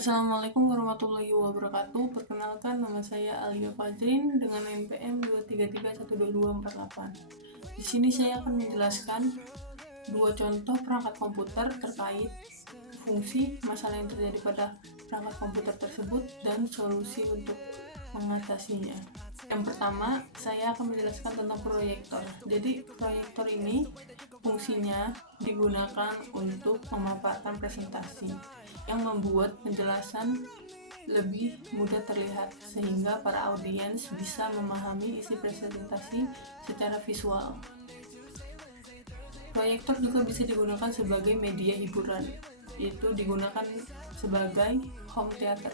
Assalamualaikum warahmatullahi wabarakatuh. Perkenalkan, nama saya Alia Fajrin dengan NPM 233122488. Di sini saya akan menjelaskan dua contoh perangkat komputer terkait fungsi, masalah yang terjadi pada perangkat komputer tersebut, dan solusi untuk mengatasinya. Yang pertama, saya akan menjelaskan tentang proyektor. Jadi, proyektor ini fungsinya digunakan untuk memaparkan presentasi yang membuat penjelasan lebih mudah terlihat, sehingga para audiens bisa memahami isi presentasi secara visual. Proyektor juga bisa digunakan sebagai media hiburan, yaitu digunakan sebagai home theater.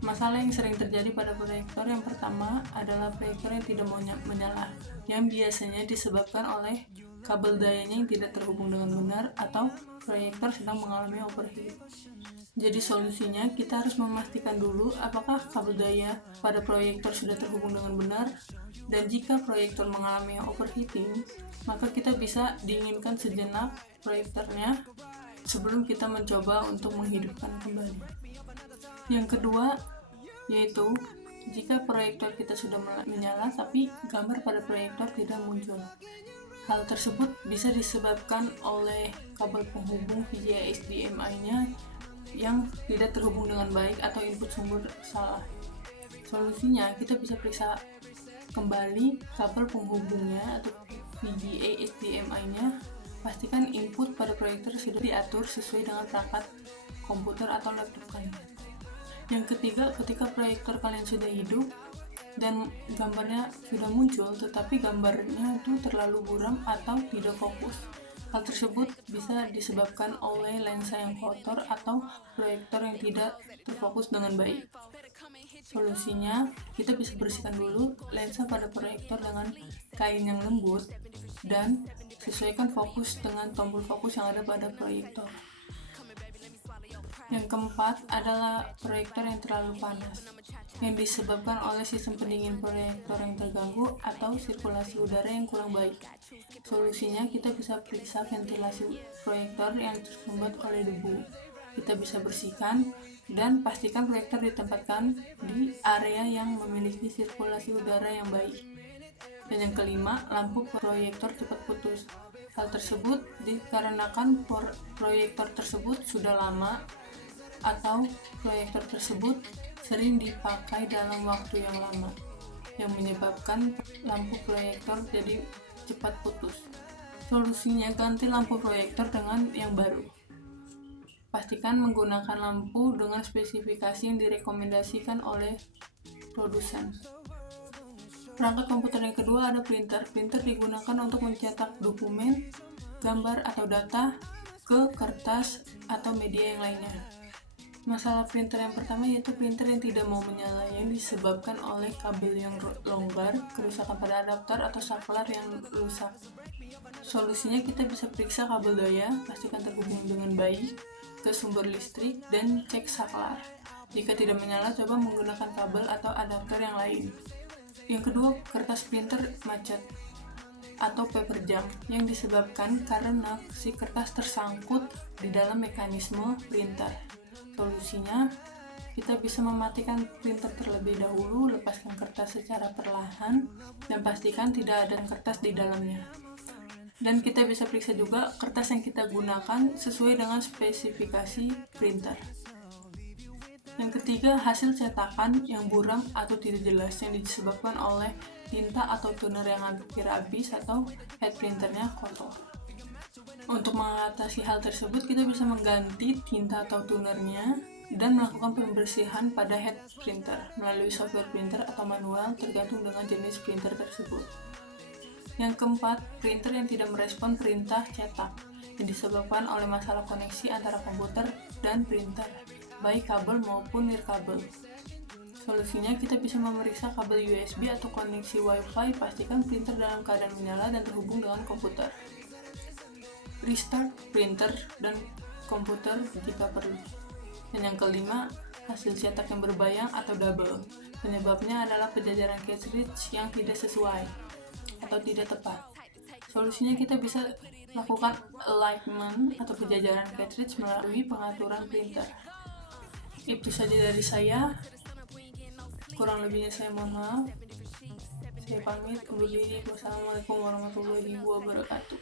Masalah yang sering terjadi pada proyektor yang pertama adalah proyektor yang tidak mau menyala, yang biasanya disebabkan oleh kabel dayanya yang tidak terhubung dengan benar atau proyektor sedang mengalami overheat. Jadi solusinya, kita harus memastikan dulu apakah kabel daya pada proyektor sudah terhubung dengan benar, dan jika proyektor mengalami overheating, maka kita bisa dinginkan sejenak proyektornya sebelum kita mencoba untuk menghidupkan kembali. Yang kedua, yaitu jika proyektor kita sudah menyala tapi gambar pada proyektor tidak muncul. Hal tersebut bisa disebabkan oleh kabel penghubung VGA HDMI-nya yang tidak terhubung dengan baik atau input sumber salah. Solusinya, kita bisa periksa kembali kabel penghubungnya atau VGA HDMI-nya. Pastikan input pada proyektor sudah diatur sesuai dengan perangkat komputer atau laptop kalian. Yang ketiga, ketika proyektor kalian sudah hidup dan gambarnya sudah muncul tetapi gambarnya itu terlalu buram atau tidak fokus, hal tersebut bisa disebabkan oleh lensa yang kotor atau proyektor yang tidak terfokus dengan baik. Solusinya, kita bisa bersihkan dulu lensa pada proyektor dengan kain yang lembut dan sesuaikan fokus dengan tombol fokus yang ada pada proyektor. Yang keempat adalah proyektor yang terlalu panas, yang disebabkan oleh sistem pendingin proyektor yang terganggu atau sirkulasi udara yang kurang baik. Solusinya, kita bisa periksa ventilasi proyektor yang tersumbat oleh debu. Kita bisa bersihkan dan pastikan proyektor ditempatkan di area yang memiliki sirkulasi udara yang baik. Dan yang kelima, lampu proyektor cepat putus. Hal tersebut dikarenakan proyektor tersebut sudah lama atau proyektor tersebut sering dipakai dalam waktu yang lama, yang menyebabkan lampu proyektor jadi cepat putus. Solusinya, ganti lampu proyektor dengan yang baru. Pastikan menggunakan lampu dengan spesifikasi yang direkomendasikan oleh produsen. Perangkat komputer yang kedua ada printer. Printer digunakan untuk mencetak dokumen, gambar, atau data ke kertas atau media yang lainnya. Masalah printer yang pertama yaitu printer yang tidak mau menyala, yang disebabkan oleh kabel yang longgar, kerusakan pada adaptor, atau saklar yang rusak. Solusinya, kita bisa periksa kabel daya, pastikan terhubung dengan baik ke sumber listrik, dan cek saklar. Jika tidak menyala, coba menggunakan kabel atau adaptor yang lain. Yang kedua, kertas printer macet atau paper jam, yang disebabkan karena si kertas tersangkut di dalam mekanisme printer. Solusinya, kita bisa mematikan printer terlebih dahulu, lepaskan kertas secara perlahan, dan pastikan tidak ada kertas di dalamnya. Dan kita bisa periksa juga kertas yang kita gunakan sesuai dengan spesifikasi printer. Yang ketiga, hasil cetakan yang buram atau tidak jelas, yang disebabkan oleh tinta atau toner yang hampir habis atau head printernya kotor. Untuk mengatasi hal tersebut, kita bisa mengganti tinta atau tonernya dan melakukan pembersihan pada head printer melalui software printer atau manual, tergantung dengan jenis printer tersebut. Yang keempat, printer yang tidak merespon perintah cetak, yang disebabkan oleh masalah koneksi antara komputer dan printer, baik kabel maupun nirkabel. Solusinya, kita bisa memeriksa kabel USB atau koneksi Wi-Fi, pastikan printer dalam keadaan menyala dan terhubung dengan komputer. Restart printer dan komputer jika perlu. Dan yang kelima, hasil cetak yang berbayang atau double. Penyebabnya adalah penjajaran cartridge yang tidak sesuai atau tidak tepat. Solusinya, kita bisa lakukan alignment atau penjajaran cartridge melalui pengaturan printer. Itu saja dari saya, kurang lebihnya saya mohon maaf. Saya pamit undur diri. Wassalamualaikum warahmatullahi wabarakatuh.